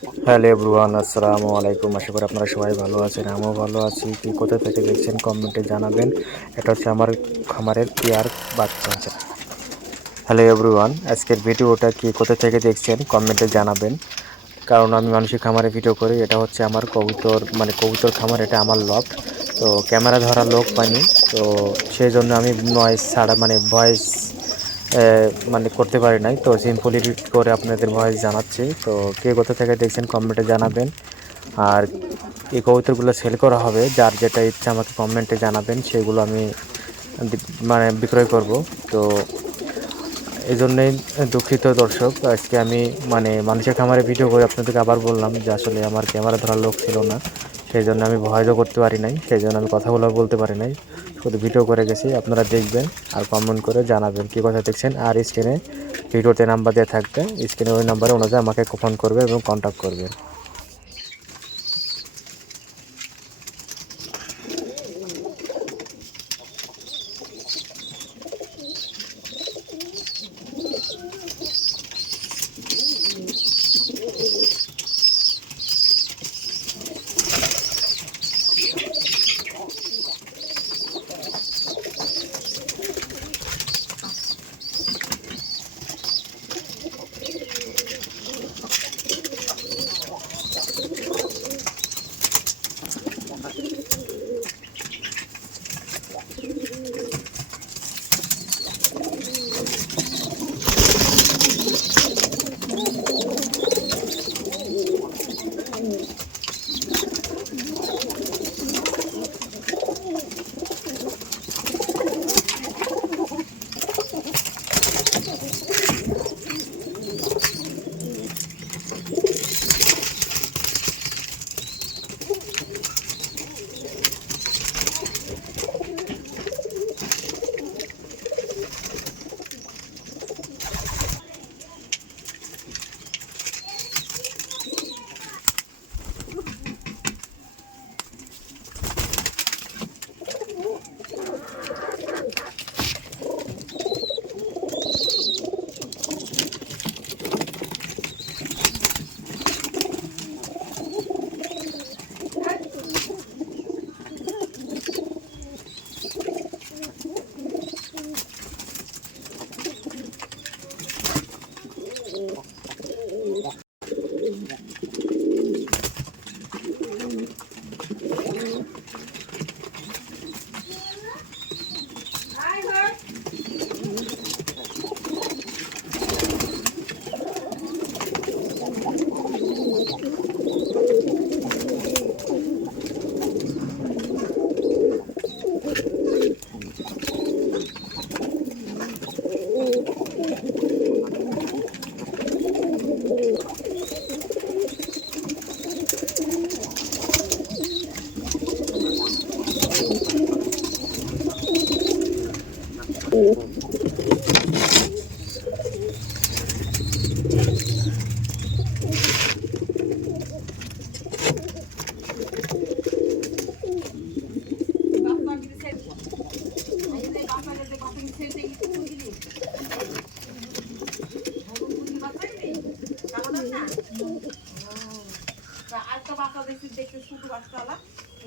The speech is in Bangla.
হ্যালো এভরিওয়ান, আসসালামু আলাইকুম। আশা করি আপনারা সবাই ভালো আছেন, আমিও ভালো আছি। কি কোথা থেকে দেখছেন কমেন্টে জানাবেন। এটা হচ্ছে আমার খামারের পেয়ার বাচ্চা। হ্যালো এভরিওয়ান, আজকের ভিডিওটা কি কোথা থেকে দেখছেন কমেন্টে জানাবেন। কারণ আমি মানুষের খামারে ভিডিও করি, এটা হচ্ছে আমার কবুতর মানে কবুতর খামার, এটা আমার লফট তো ক্যামেরা ধরা লোক পাইনি, তো সেই জন্য আমি নয়েস ছাড়া মানে ভয়েস মানে করতে পারি নাই। তো সিম্পল করে আপনাদের ভয়েস জানাচ্ছি। তো কে কোথা থেকে দেখছেন কমেন্টে জানাবেন। আর এই কবুতরগুলো সেল করা হবে। যার যেটা ইচ্ছা আমাকে কমেন্টে জানাবেন, সেগুলো আমি মানে বিক্রয় করব। তো এই জন্যই দুঃখিত দর্শক। আজকে আমি মানে মানুষের খামারে ভিডিও করে আপনাদেরকে আবার বললাম যে আসলে আমার ক্যামেরা ধরার লোক ছিল না। সেই জন্য আমি ভয়েসও করতে পারি নাই। সেই জন্য আমি কথাগুলো বলতে পারি নাই। শুধু ভিডিও করে গেছি, আপনারা দেখবেন আর কমেন্ট করে জানাবেন কী কথা দেখছেন। আর স্ক্রিনে ভিডিওতে নাম্বার দেওয়া থাকবে, স্ক্রিনে ওই নাম্বারে ওনাদের আমাকে ফোন করবে এবং কন্ট্যাক্ট করবে। আরেকটা বাচ্চা দেখছি দেখতে ছোট বাচ্চাওয়ালা